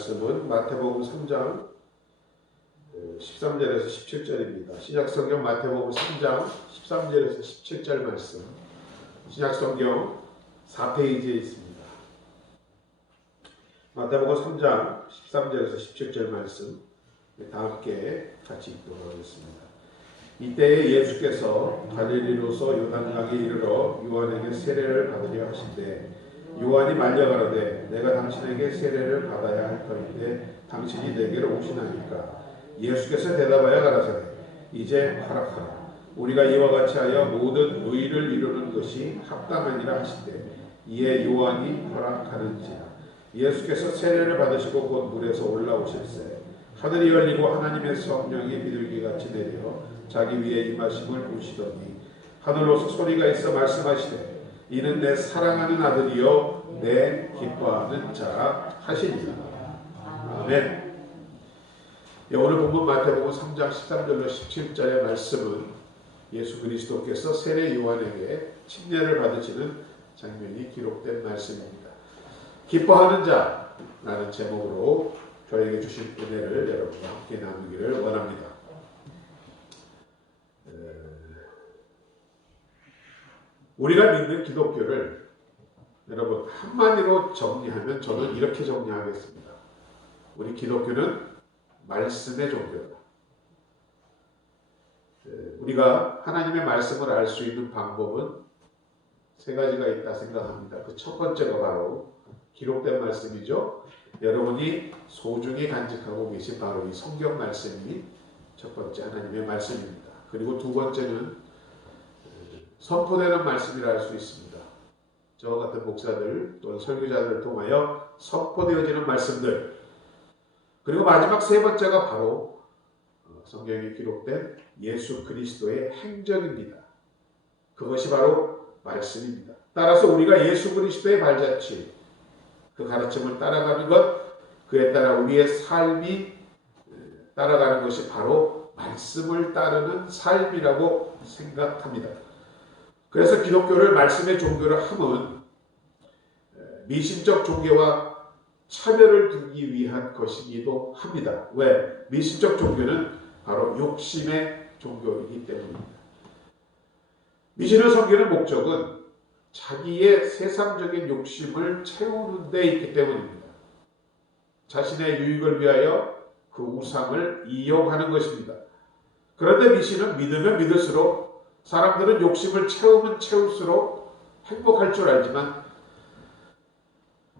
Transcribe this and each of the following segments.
말씀은 마태복음 3장 13절에서 17절입니다. 신약성경 마태복음 3장 13절에서 17절 말씀, 신약성경 4페이지에 있습니다. 마태복음 3장 13절에서 17절 말씀 다 함께 같이 읽도록 하겠습니다. 이때에 예수께서 갈릴리로서 요단강에 이르러 요한에게 세례를 받으려 하신대 요한이 말려가라되 내가 당신에게 세례를 받아야 할 터인데 당신이 내게로 오시나이까. 예수께서 대답하여 가라사대 이제 허락하라. 우리가 이와 같이 하여 모든 의를 이루는 것이 합당하니라 하신대 이에 요한이 허락하는지라. 예수께서 세례를 받으시고 곧 물에서 올라오실세 하늘이 열리고 하나님의 성령이 비둘기같이 내려 자기 위에 임하심을 보시더니 하늘로서 소리가 있어 말씀하시되 이는 내 사랑하는 아들이요 내 기뻐하는 자 하시니라. 아멘. 오늘 본문 마태복음 3장 13절로 17절의 말씀은 예수 그리스도께서 세례 요한에게 침례를 받으시는 장면이 기록된 말씀입니다. 기뻐하는 자라는 제목으로 저에게 주신 은혜를 여러분과 함께 나누기를 원합니다. 우리가 믿는 기독교를 여러분 한마디로 정리하면 저는 이렇게 정리하겠습니다. 우리 기독교는 말씀의 종교다. 우리가 하나님의 말씀을 알 수 있는 방법은 세 가지가 있다 생각합니다. 그 첫 번째가 바로 기록된 말씀이죠. 여러분이 소중히 간직하고 계신 바로 이 성경 말씀이 첫 번째 하나님의 말씀입니다. 그리고 두 번째는 선포되는 말씀이라 할 수 있습니다. 저 같은 목사들 또는 설교자들을 통하여 선포되어지는 말씀들. 그리고 마지막 세 번째가 바로 성경에 기록된 예수 그리스도의 행적입니다. 그것이 바로 말씀입니다. 따라서 우리가 예수 그리스도의 발자취, 그 가르침을 따라가는 것, 그에 따라 우리의 삶이 따라가는 것이 바로 말씀을 따르는 삶이라고 생각합니다. 그래서 기독교를 말씀의 종교를 함은 미신적 종교와 차별을 두기 위한 것이기도 합니다. 왜? 미신적 종교는 바로 욕심의 종교이기 때문입니다. 미신을 섬기는 목적은 자기의 세상적인 욕심을 채우는 데 있기 때문입니다. 자신의 유익을 위하여 그 우상을 이용하는 것입니다. 그런데 미신은 믿으면 믿을수록 사람들은 욕심을 채우면 채울수록 행복할 줄 알지만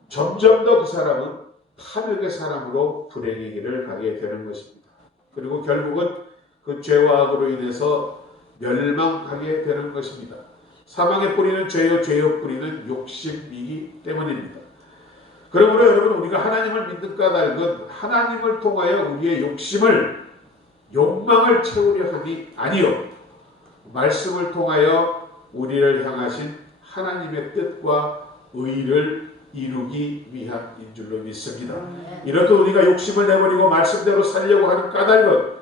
점점 더 그 사람은 탐욕의 사람으로 불행의 길을 가게 되는 것입니다. 그리고 결국은 그 죄와 악으로 인해서 멸망하게 되는 것입니다. 사망의 뿌리는 죄요, 죄의 뿌리는 욕심이기 때문입니다. 그러므로 여러분 우리가 하나님을 믿는 까닭은 하나님을 통하여 우리의 욕망을 채우려 함이 아니요 말씀을 통하여 우리를 향하신 하나님의 뜻과 의를 이루기 위함인 줄로 믿습니다. 이렇게 우리가 욕심을 내버리고 말씀대로 살려고 하는 까닭은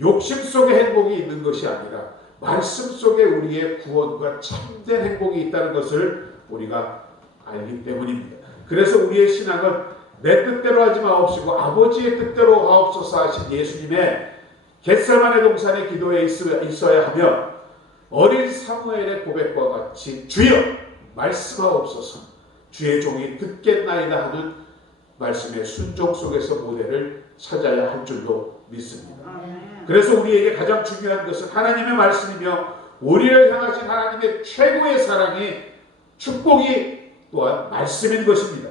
욕심 속에 행복이 있는 것이 아니라 말씀 속에 우리의 구원과 참된 행복이 있다는 것을 우리가 알기 때문입니다. 그래서 우리의 신앙은 내 뜻대로 하지 마옵시고 아버지의 뜻대로 하옵소서 하신 예수님의 겟세마네 동산의 기도에 있어야 하며 어린 사무엘의 고백과 같이 주여 말씀하옵소서 주의 종이 듣겠나이다 하는 말씀의 순종 속에서 모델을 찾아야 할 줄로 믿습니다. 그래서 우리에게 가장 중요한 것은 하나님의 말씀이며 우리를 향하신 하나님의 최고의 사랑이 축복이 또한 말씀인 것입니다.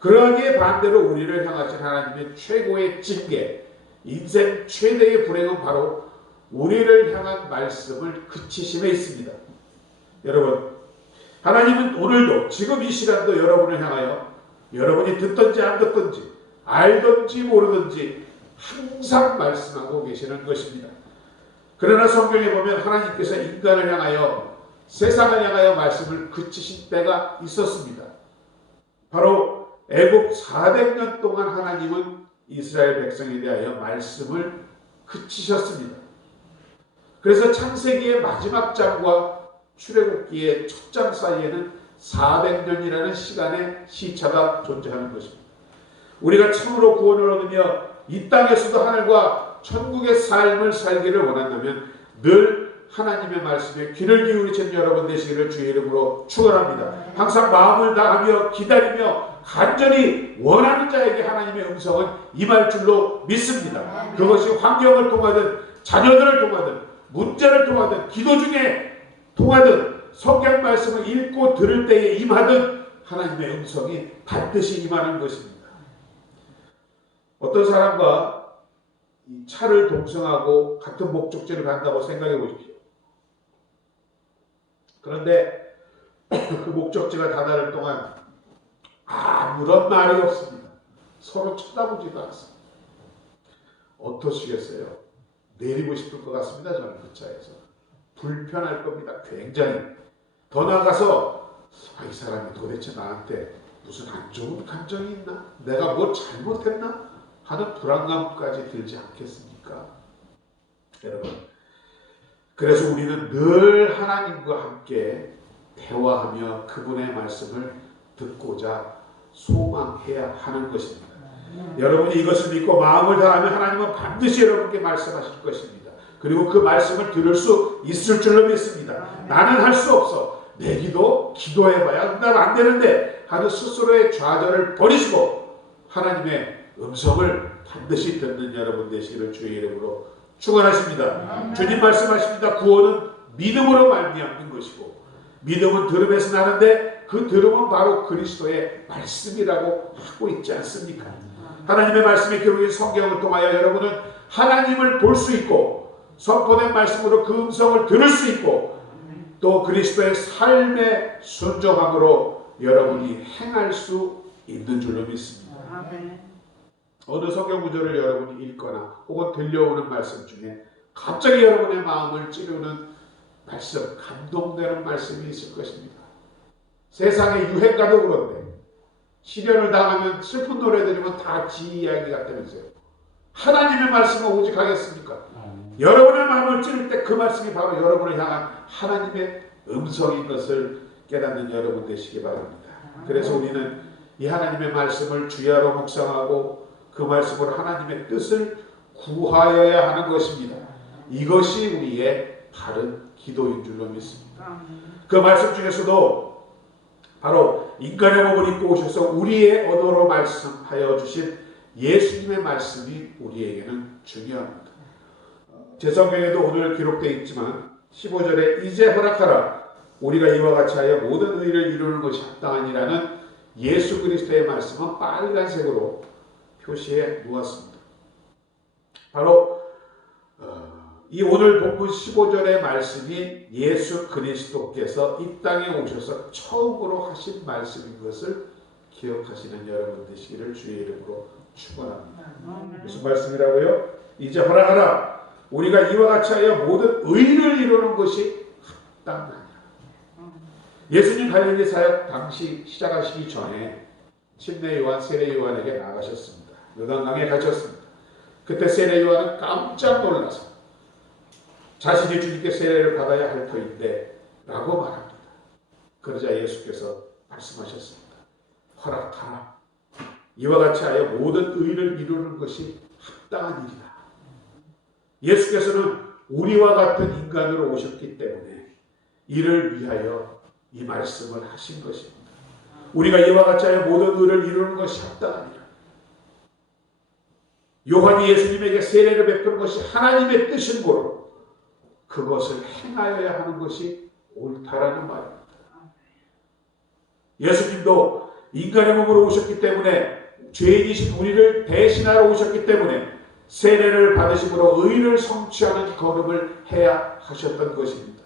그러기에 반대로 우리를 향하신 하나님의 최고의 징계, 인생 최대의 불행은 바로 우리를 향한 말씀을 그치심에 있습니다. 여러분, 하나님은 오늘도 지금 이 시간도 여러분을 향하여 여러분이 듣든지 안 듣든지 알든지 모르든지 항상 말씀하고 계시는 것입니다. 그러나 성경에 보면 하나님께서 인간을 향하여 세상을 향하여 말씀을 그치신 때가 있었습니다. 바로 애국 400년 동안 하나님은 이스라엘 백성에 대하여 말씀을 그치셨습니다. 그래서 창세기의 마지막 장과 출애굽기의 첫 장 사이에는 400년이라는 시간의 시차가 존재하는 것입니다. 우리가 참으로 구원을 얻으며 이 땅에서도 하늘과 천국의 삶을 살기를 원한다면 늘 하나님의 말씀에 귀를 기울이신 여러분 되시기를 주의 이름으로 축원합니다. 항상 마음을 다하며 기다리며 간절히 원하는 자에게 하나님의 음성은 임할 줄로 믿습니다. 그것이 환경을 통하든 자녀들을 통하든 문제를 통하든 기도 중에 통하든 성경 말씀을 읽고 들을 때에 임하든 하나님의 음성이 반드시 임하는 것입니다. 어떤 사람과 이 차를 동승하고 같은 목적지를 간다고 생각해 보십시오. 그런데 그 목적지가 다다를 동안 아무런 말이 없습니다. 서로 쳐다보지도 않습니다. 어떠시겠어요? 내리고 싶을 것 같습니다. 저는 그 차에서. 불편할 겁니다. 굉장히. 더 나아가서 이 사람이 도대체 나한테 무슨 안 좋은 감정이 있나? 내가 뭐 잘못했나? 하는 불안감까지 들지 않겠습니까? 여러분, 그래서 우리는 늘 하나님과 함께 대화하며 그분의 말씀을 듣고자 소망해야 하는 것입니다. 여러분이 이것을 믿고 마음을 다하면 하나님은 반드시 여러분께 말씀하실 것입니다. 그리고 그 말씀을 들을 수 있을 줄로 믿습니다. 나는 할 수 없어. 내 기도해봐야 응답 안 되는데 하는 스스로의 좌절을 버리시고 하나님의 음성을 반드시 듣는 여러분 되시기를 주의 이름으로 축원하십니다. 주님 말씀하십니다. 구원은 믿음으로 말미암는 것이고 믿음은 들음에서 나는데 그 들음은 바로 그리스도의 말씀이라고 하고 있지 않습니까? 하나님의 말씀이 기록된 성경을 통하여 여러분은 하나님을 볼 수 있고 선포된 말씀으로 그 음성을 들을 수 있고 또 그리스도의 삶의 순종함으로 여러분이 행할 수 있는 줄로 믿습니다. 어느 성경 구절을 여러분이 읽거나 혹은 들려오는 말씀 중에 갑자기 여러분의 마음을 찌르는 말씀, 감동되는 말씀이 있을 것입니다. 세상의 유행가도 그런데 시련을 당하면 슬픈 노래 들으면 다 지 이야기 같다면서요. 하나님의 말씀은 오직 하겠습니까? 여러분의 마음을 찌를 때 그 말씀이 바로 여러분을 향한 하나님의 음성인 것을 깨닫는 여러분 되시기 바랍니다. 그래서 우리는 이 하나님의 말씀을 주야로 묵상하고 그 말씀으로 하나님의 뜻을 구하여야 하는 것입니다. 이것이 우리의 바른 기도인 줄로 믿습니다. 그 말씀 중에서도 바로 인간의 몸을 입고 오셔서 우리의 언어로 말씀하여 주신 예수님의 말씀이 우리에게는 중요합니다. 제 성경에도 오늘 기록되어 있지만 15절에 이제 허락하라 우리가 이와 같이 하여 모든 의를 이루는 것이 합당하니라는 예수 그리스도의 말씀은 빨간색으로 표시해 놓았습니다. 바로 이 오늘 본문 15절의 말씀이 예수 그리스도께서 이 땅에 오셔서 처음으로 하신 말씀인 것을 기억하시는 여러분 되시기를 주의 이름으로 축원합니다. 무슨 말씀이라고요? 이제 허락하라 우리가 이와 같이 하여 모든 의를 이루는 것이 합당하니라. 예수님 갈릴리 사역 당시 시작하시기 전에 침례 요한, 세례 요한에게 나가셨습니다. 요단강에 가셨습니다. 그때 세례 요한은 깜짝 놀라서 자신이 주님께 세례를 받아야 할 터인데 라고 말합니다. 그러자 예수께서 말씀하셨습니다. 허락하라. 이와 같이 하여 모든 의를 이루는 것이 합당한 일이다. 예수께서는 우리와 같은 인간으로 오셨기 때문에 이를 위하여 이 말씀을 하신 것입니다. 우리가 이와 같이 하여 모든 의를 이루는 것이 합당하니라. 요한이 예수님에게 세례를 베푼 것이 하나님의 뜻인 고로 그것을 행하여야 하는 것이 옳다라는 말입니다. 예수님도 인간의 몸으로 오셨기 때문에 죄인이신 우리를 대신하러 오셨기 때문에 세례를 받으심으로 의를 성취하는 걸음을 해야 하셨던 것입니다.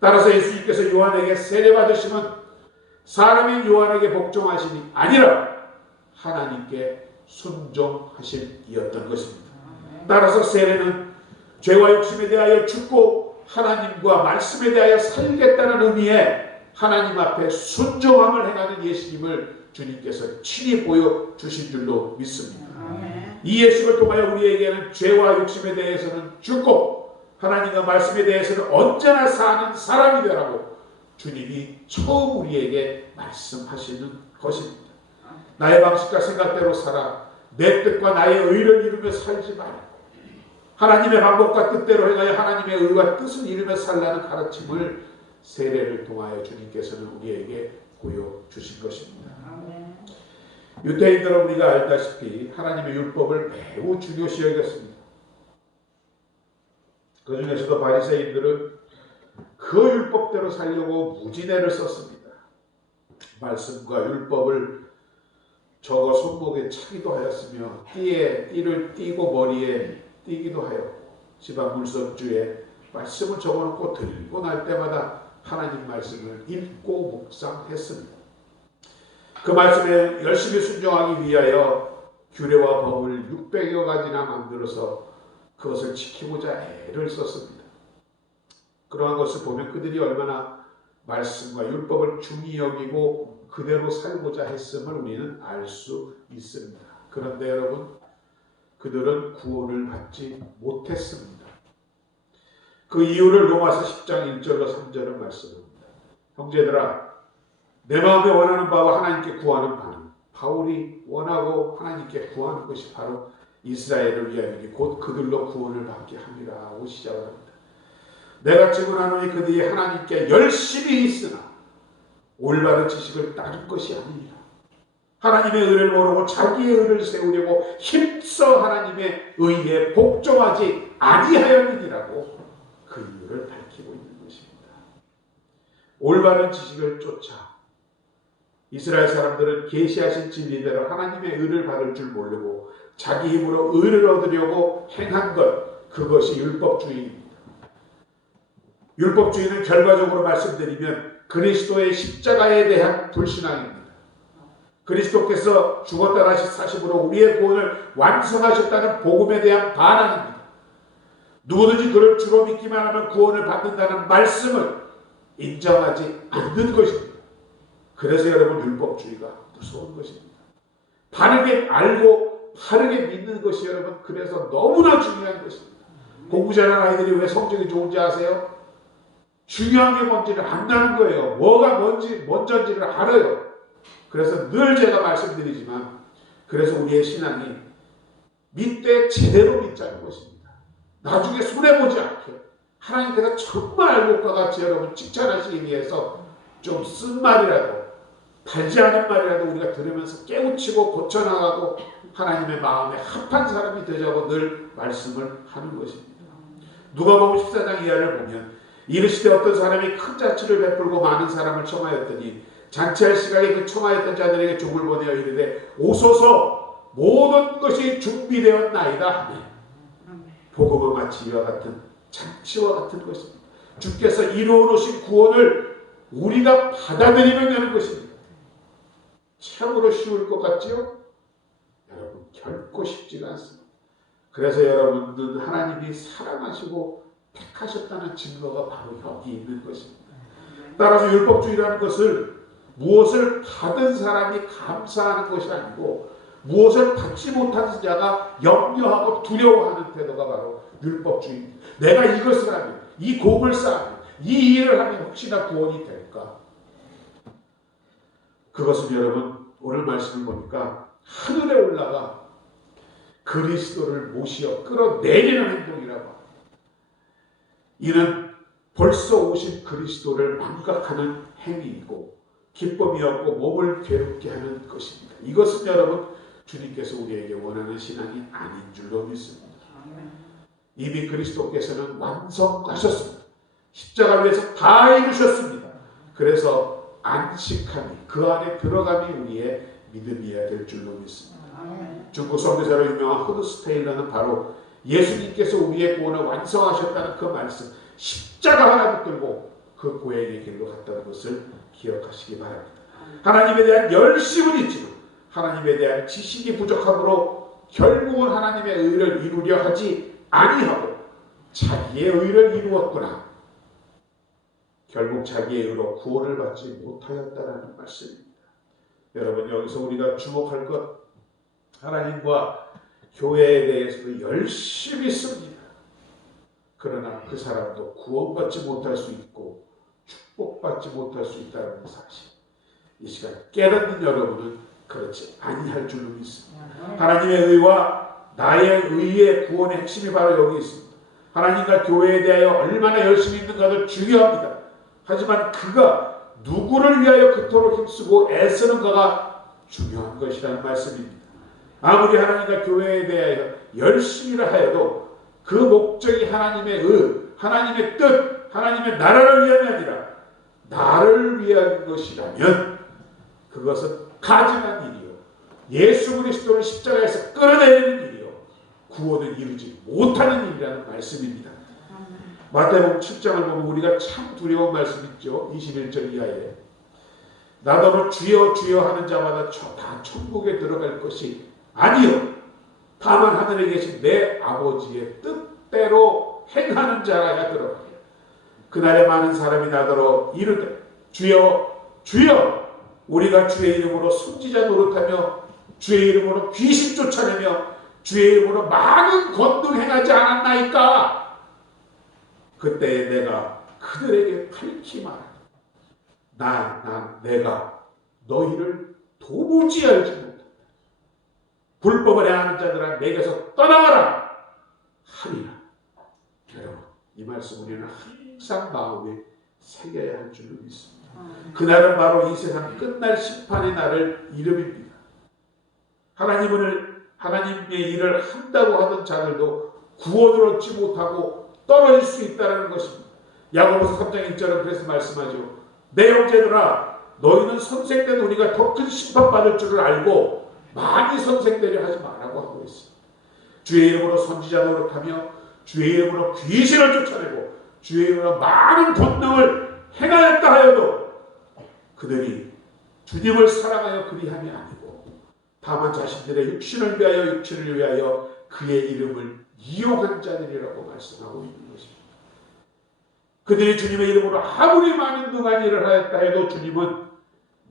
따라서 예수님께서 요한에게 세례 받으심은 사람인 요한에게 복종하심이 아니라 하나님께 순종하심이었던 것입니다. 따라서 세례는 죄와 욕심에 대하여 죽고 하나님과 말씀에 대하여 살겠다는 의미에 하나님 앞에 순종함을 행하는 예수님을 주님께서 친히 보여주신 줄로 믿습니다. 이 예수를 통하여 우리에게는 죄와 욕심에 대해서는 죽고 하나님과 말씀에 대해서는 언제나 사는 사람이 되라고 주님이 처음 우리에게 말씀하시는 것입니다. 나의 방식과 생각대로 살아 내 뜻과 나의 의를 이루며 살지 말고 하나님의 방법과 뜻대로 행하여 하나님의 의와 뜻을 이루며 살라는 가르침을 세례를 통하여 주님께서는 우리에게 보여주신 것입니다. 유대인들은 우리가 알다시피 하나님의 율법을 매우 중요시 여겼습니다. 그 중에서도 바리새인들은 그 율법대로 살려고 무진애를 썼습니다. 말씀과 율법을 적어 손목에 차기도 하였으며 띠를 띠고 머리에 띠기도 하였고 지방 물선주에 말씀을 적어놓고 들고 날 때마다 하나님 말씀을 읽고 묵상했습니다. 그 말씀에 열심히 순종하기 위하여 규례와 법을 600여 가지나 만들어서 그것을 지키고자 애를 썼습니다. 그러한 것을 보면 그들이 얼마나 말씀과 율법을 중히 여기고 그대로 살고자 했음을 우리는 알 수 있습니다. 그런데 여러분, 그들은 구원을 받지 못했습니다. 그 이유를 로마서 10장 1절로 3절은 말씀합니다. 형제들아, 내 마음에 원하는 바와 하나님께 구하는 바는 바울이 원하고 하나님께 구하는 것이 바로 이스라엘을 위하여 곧 그들로 구원을 받게 함이라 하고 시작을 합니다. 내가 증언하노니 그들이 하나님께 열심히 있으나 올바른 지식을 따른 것이 아니니라. 하나님의 의를 모르고 자기의 의를 세우려고 힘써 하나님의 의에 복종하지 아니하였느니라고 그 이유를 밝히고 있는 것입니다. 올바른 지식을 쫓아 이스라엘 사람들은 계시하신 진리대로 하나님의 의를 받을 줄 모르고 자기 힘으로 의를 얻으려고 행한 것, 그것이 율법주의입니다. 율법주의는 결과적으로 말씀드리면 그리스도의 십자가에 대한 불신앙입니다. 그리스도께서 죽었다 다시 사심으로 우리의 구원을 완성하셨다는 복음에 대한 반항입니다. 누구든지 그를 주로 믿기만 하면 구원을 받는다는 말씀을 인정하지 않는 것입니다. 그래서 여러분, 율법주의가 무서운 것입니다. 바르게 알고 바르게 믿는 것이 여러분, 그래서 너무나 중요한 것입니다. 공부 잘하는 아이들이 왜 성적이 좋은지 아세요? 중요한 게 뭔지를 안다는 거예요. 뭐가 먼저인지를 알아요. 그래서 늘 제가 말씀드리지만, 그래서 우리의 신앙이 믿되 제대로 믿자는 것입니다. 나중에 손해보지 않게 하나님께서 정말 알곡과 같이 여러분 칭찬하시기 위해서 좀 쓴 말이라도, 달지 않은 말이라도 우리가 들으면서 깨우치고 고쳐나가고 하나님의 마음에 합한 사람이 되자고 늘 말씀을 하는 것입니다. 누가복음 14장 이하를 보면 이르시되 어떤 사람이 큰 잔치를 베풀고 많은 사람을 청하였더니 잔치할 시각에 그 청하였던 자들에게 종을 보내어 이르되 오소서 모든 것이 준비되었나이다 하네. 복음은 마치 이와 같은 잔치와 같은 것입니다. 주께서 이루어 놓으신 구원을 우리가 받아들이면 되는 것입니다. 참으로 쉬울 것 같지요? 여러분, 결코 쉽지가 않습니다. 그래서 여러분들은 하나님이 사랑하시고 택하셨다는 증거가 바로 여기 있는 것입니다. 따라서 율법주의라는 것을 무엇을 받은 사람이 감사하는 것이 아니고 무엇을 받지 못한 자가 염려하고 두려워하는 태도가 바로 율법주의입니다. 내가 이것을 하면, 이 곡을 쌓으면, 이 일을 하면 혹시나 구원이 될까? 그것은 여러분, 오늘 말씀을 보니까 하늘에 올라가 그리스도를 모시어 끌어내리는 행동이라고 합니다. 이는 벌써 오신 그리스도를 망각하는 행위이고 기쁨이었고 몸을 괴롭게 하는 것입니다. 이것은 여러분, 주님께서 우리에게 원하는 신앙이 아닌 줄로 믿습니다. 이미 그리스도께서는 완성하셨습니다. 십자가 위에서 다 이루셨습니다. 그래서 안식함이, 그 안에 들어감이 우리의 믿음이어야 될 줄로 믿습니다. 중국 선교사로 유명한 허드스테일러는 바로 예수님께서 우리의 구원을 완성하셨다는 그 말씀, 십자가 하나 붙들고 그 고행의 길로 갔다는 것을 기억하시기 바랍니다. 하나님에 대한 열심은 있지만 하나님에 대한 지식이 부족함으로 결국은 하나님의 의를 이루려 하지 아니하고 자기의 의를 이루었구나. 결국 자기의 의로 구원을 받지 못하였다라는 말씀입니다. 여러분, 여기서 우리가 주목할 것, 하나님과 교회에 대해서도 열심히 씁니다. 그러나 그 사람도 구원받지 못할 수 있고 축복받지 못할 수 있다는 사실, 이 시간 깨닫는 여러분은 그렇지 아니할 줄로 믿습니다. 하나님의 의와 나의 의의 구원의 핵심이 바로 여기 있습니다. 하나님과 교회에 대하여 얼마나 열심히 있는가도 중요합니다. 하지만 그가 누구를 위하여 그토록 힘쓰고 애쓰는가가 중요한 것이라는 말씀입니다. 아무리 하나님과 교회에 대하여 열심히 하여도 그 목적이 하나님의 의, 하나님의 뜻, 하나님의 나라를 위함이 아니라 나를 위한 것이라면 그것은 가증한 일이요, 예수 그리스도를 십자가에서 끌어내리는 일이요, 구원을 이루지 못하는 일이라는 말씀입니다. 마태복음 7장을 보면 우리가 참 두려운 말씀 있죠. 21절 이하에 나더러 주여 주여 하는 자마다 다 천국에 들어갈 것이 아니요 다만 하늘에 계신 내 아버지의 뜻대로 행하는 자라야 들어가리라. 그날에 많은 사람이 나더러 이르되 주여 주여 우리가 주의 이름으로 선지자 노릇하며 주의 이름으로 귀신 쫓아내며 주의 이름으로 많은 권능 행하지 않았나이까. 그때에 내가 그들에게 밝히 말하니 내가 너희를 도무지 알지 못한다. 불법을 행하는 자들아 내게서 떠나가라 하리라. 여러분 이 말씀 우리는 항상 마음에 새겨야 할 줄로 믿습니다. 그날은 바로 이 세상 끝날 심판의 날을 이름입니다. 하나님의 일을 한다고 하던 자들도 구원을 얻지 못하고 떨어질 수 있다는 것입니다. 야고보서 3장 1절은 그래서 말씀하죠. 내 형제들아 너희는 선생된 우리가 더 큰 심판받을 줄을 알고 많이 선생되려 하지 말라고 하고 있습니다. 주의 이름으로 선지자 노릇하며 주의 이름으로 귀신을 쫓아내고 주의 이름으로 많은 권능을 행하였다 하여도 그들이 주님을 사랑하여 그리함이 아니고 다만 자신들의 육신을 위하여 그의 이름을 이용한 자들이라고 말씀하고 있는 것입니다. 그들이 주님의 이름으로 아무리 많은 능한 일을 하였다 해도 주님은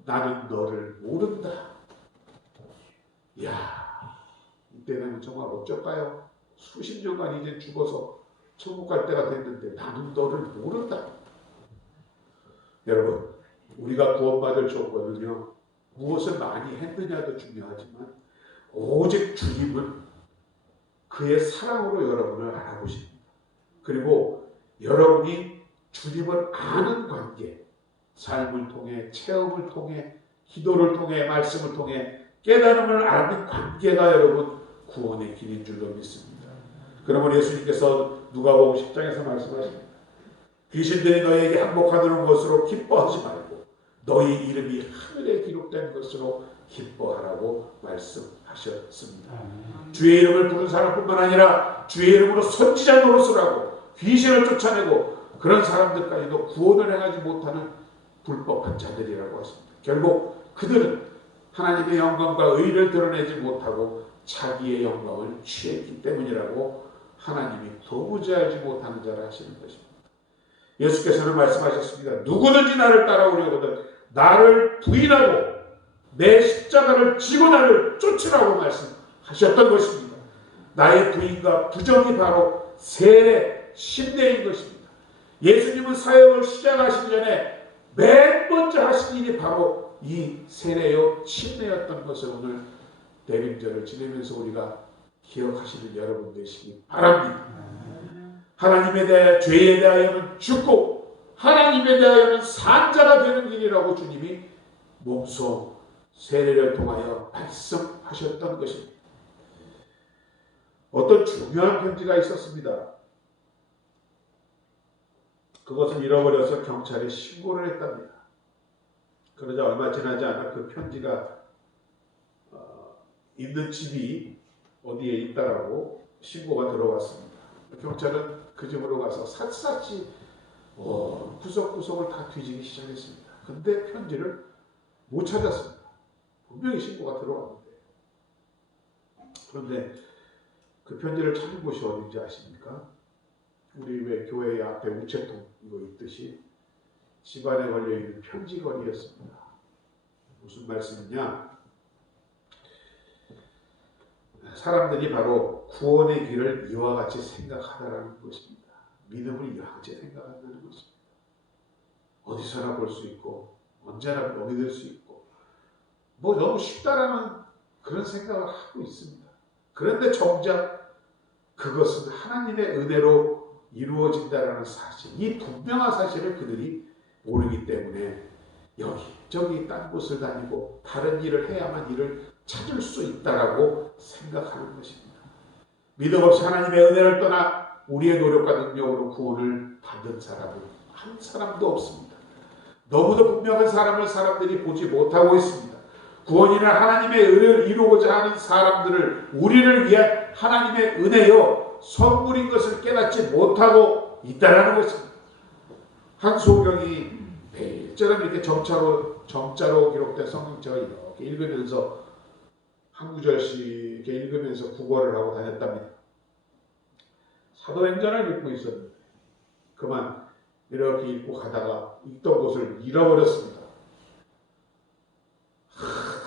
나는 너를 모른다. 이야, 이때는 정말 어쩔까요? 수십 년간 이제 죽어서 천국 갈 때가 됐는데 나는 너를 모른다. 여러분, 우리가 구원받을 조건은요, 무엇을 많이 했느냐도 중요하지만 오직 주님은 그의 사랑으로 여러분을 알아보십니다. 그리고 여러분이 주님을 아는 관계, 삶을 통해, 체험을 통해, 기도를 통해, 말씀을 통해 깨달음을 아는 관계가 여러분 구원의 길인 줄로 믿습니다. 그러면 예수님께서 누가복음 10장에서 말씀하십니다. 귀신들이 너희에게 항복하는 것으로 기뻐하지 말고 너희 이름이 하늘에 기록된 것으로 기뻐하라고 말씀하셨습니다. 주의 이름을 부른 사람뿐만 아니라 주의 이름으로 선지자 노릇을 하고 귀신을 쫓아내고 그런 사람들까지도 구원을 행하지 못하는 불법한 자들이라고 하십니다. 결국 그들은 하나님의 영광과 의를 드러내지 못하고 자기의 영광을 취했기 때문이라고 하나님이 도무지 알지 못하는 자라 하시는 것입니다. 예수께서는 말씀하셨습니다. 누구든지 나를 따라오려거든 나를 부인하고 내 십자가를 지고 나를 쫓으라고 말씀하셨던 것입니다. 나의 부인과 부정이 바로 세례 심내인 것입니다. 예수님은 사역을 시작하시기 전에 맨 먼저 하신 일이 바로 이 세례요 침례였던 것을 오늘 대림절을 지내면서 우리가 기억하시는 여러분 되시기 바랍니다. 하나님에 대해 죄에 대하여는 죽고 하나님에 대하여는 산 자가 되는 길이라고 주님이 몸소 세례를 통하여 말씀하셨던 것입니다. 어떤 중요한 편지가 있었습니다. 그것을 잃어버려서 경찰에 신고를 했답니다. 그러자 얼마 지나지 않아 그 편지가 있는 집이 어디에 있다라고 신고가 들어왔습니다. 경찰은 그 집으로 가서 샅샅이 구석구석을 다 뒤지기 시작했습니다. 근데 편지를 못 찾았습니다. 분명히 신고가 들어왔는데. 그런데 그 편지를 찾은 곳이 어딘지 아십니까? 우리 왜 교회 앞에 우체통 이거 있듯이 집안에 걸려있는 편지거리였습니다. 무슨 말씀이냐? 사람들이 바로 구원의 길을 이와 같이 생각하다라는 것입니다. 믿음을 이와 같이 생각한다는 것입니다. 어디서나 볼 수 있고 언제나 먹이 될 수 있고 뭐 너무 쉽다라는 그런 생각을 하고 있습니다. 그런데 정작 그것은 하나님의 은혜로 이루어진다라는 사실, 이 분명한 사실을 그들이 모르기 때문에 여기저기 딴 곳을 다니고 다른 일을 해야만 일을 찾을 수 있다라고 생각하는 것입니다. 믿음 없이 하나님의 은혜를 떠나 우리의 노력과 능력으로 구원을 받은 사람은 한 사람도 없습니다. 너무도 분명한 사람을 사람들이 보지 못하고 있습니다. 구원이나 하나님의 은혜를 이루고자 하는 사람들을 우리를 위한 하나님의 은혜요 선물인 것을 깨닫지 못하고 있다라는 것입니다. 한소경이 매일처럼 이렇게 점자로 기록된 성경책을 이렇게 읽으면서 한 구절씩 이렇게 읽으면서 국어를 하고 다녔답니다. 사도행전을 읽고 있었는데 그만 이렇게 읽고 가다가 읽던 곳을 잃어버렸습니다.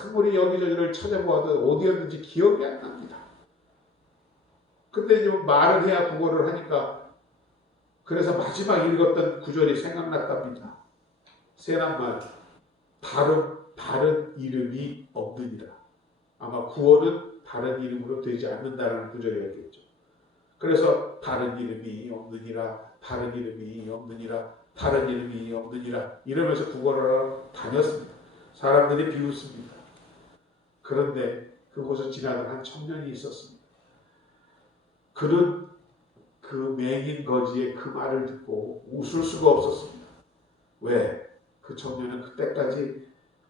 아무리 여기저기를 찾아보아도 어디였는지 기억이 안 납니다. 근데 좀 말을 해야 국어를 하니까 그래서 마지막 읽었던 구절이 생각났답니다. 세란말 다른 이름이 없느니라. 아마 구원은 다른 이름으로 되지 않는다라는 구절이었겠죠. 그래서 다른 이름이 없느니라, 다른 이름이 없느니라, 다른 이름이 없느니라 이러면서 국어를 하러 다녔습니다. 사람들이 비웃습니다. 그런데 그곳을 지나던 한 청년이 있었습니다. 그는 그 맹인 거지의 그 말을 듣고 웃을 수가 없었습니다. 왜? 그 청년은 그때까지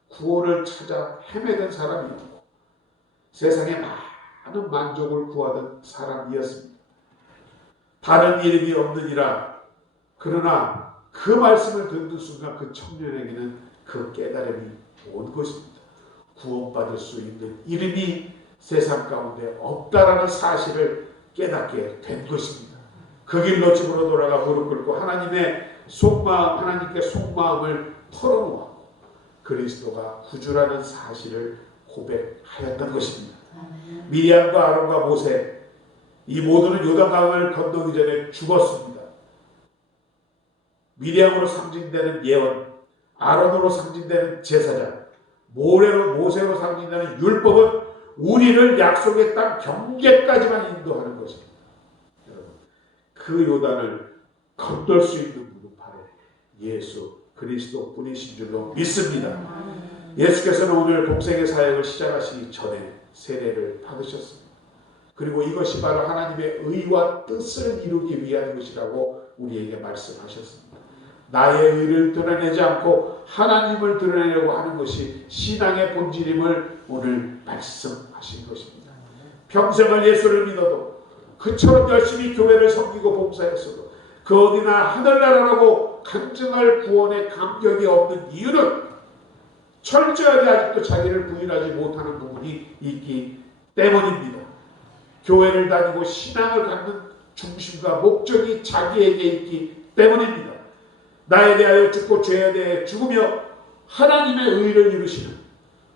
구원을 찾아 헤매던 사람이었고 세상에 많은 만족을 구하던 사람이었습니다. 다른 이름이 없느니라. 그러나 그 말씀을 듣는 순간 그 청년에게는 그 깨달음이 온 것입니다. 구원받을 수 있는 이름이 세상 가운데 없다라는 사실을 깨닫게 된 것입니다. 그 길로 집으로 돌아가 무릎 꿇고 하나님께 속마음을 털어놓았고 그리스도가 구주라는 사실을 고백하였던 것입니다. 미리암과 아론과 모세 이 모두는 요단강을 건너기 전에 죽었습니다. 미리암으로 상징되는 예언, 아론으로 상징되는 제사장, 모세로 상징되는 율법은 우리를 약속의 땅 경계까지만 인도하는 것입니다. 여러분, 그 요단을 건널 수 있는 분은 바로 예수 그리스도 뿐이신 줄로 믿습니다. 예수께서는 오늘 공생의 사역을 시작하시기 전에 세례를 받으셨습니다. 그리고 이것이 바로 하나님의 의와 뜻을 이루기 위한 것이라고 우리에게 말씀하셨습니다. 나의 의를 드러내지 않고 하나님을 드러내려고 하는 것이 신앙의 본질임을 오늘 말씀하신 것입니다. 평생을 예수를 믿어도 그처럼 열심히 교회를 섬기고 봉사했어도 그 어디나 하늘나라라고 간증할 구원의 감격이 없는 이유는 철저하게 아직도 자기를 부인하지 못하는 부분이 있기 때문입니다. 교회를 다니고 신앙을 갖는 중심과 목적이 자기에게 있기 때문입니다. 나에 대하여 죽고 죄에 대해 죽으며 하나님의 의를 이루시는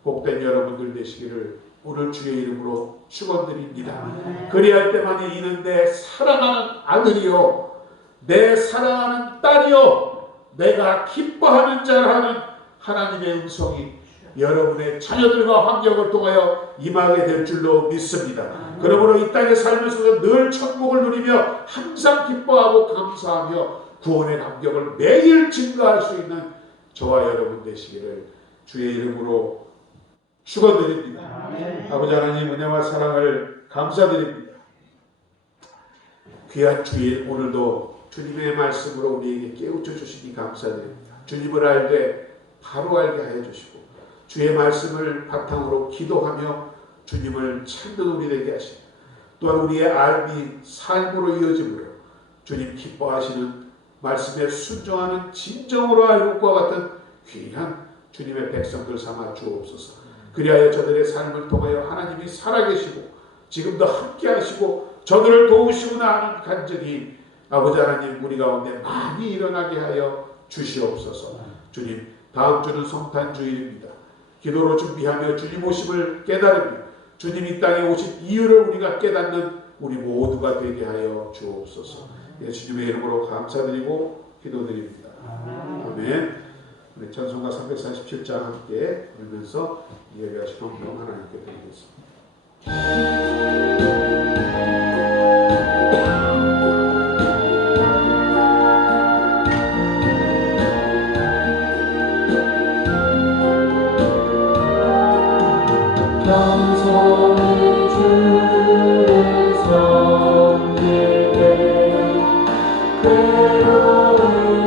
복된 여러분들 되시기를 오늘 주의 이름으로 축원드립니다. 그리할 때만이 이는 내 사랑하는 아들이요 내 사랑하는 딸이요 내가 기뻐하는 자라는 하나님의 음성이 여러분의 자녀들과 환경을 통하여 임하게 될 줄로 믿습니다. 그러므로 이 땅에 살면서도 늘 천국을 누리며 항상 기뻐하고 감사하며 구원의 감격을 매일 증가할 수 있는 저와 여러분 되시기를 주의 이름으로 축원드립니다. 아버지 하나님 은혜와 사랑을 감사드립니다. 귀한 주일 오늘도 주님의 말씀으로 우리에게 깨우쳐 주시니 감사드립니다. 주님을 알되 바로 알게 하여 주시고 주의 말씀을 바탕으로 기도하며 주님을 찾는 우리 되게 하시고 또한 우리의 삶이 삶으로 이어짐으로 주님 기뻐하시는 말씀에 순종하는 진정으로 알 것과 같은 귀한 주님의 백성들 삼아 주옵소서. 그리하여 저들의 삶을 통하여 하나님이 살아계시고 지금도 함께 하시고 저들을 도우시구나 하는 간증이 아버지 하나님 우리 가운데 많이 일어나게 하여 주시옵소서. 주님 다음 주는 성탄주일입니다. 기도로 준비하며 주님 오심을 깨달으며 주님 이 땅에 오신 이유를 우리가 깨닫는 우리 모두가 되게 하여 주옵소서. 예수님의 이름으로 감사드리고 기도드립니다. 아멘. 우리 찬송가 347장 함께 읽으면서 예배하신 성경 하나님께 드리겠습니다. 겸손히 주를 섬기되 괴로운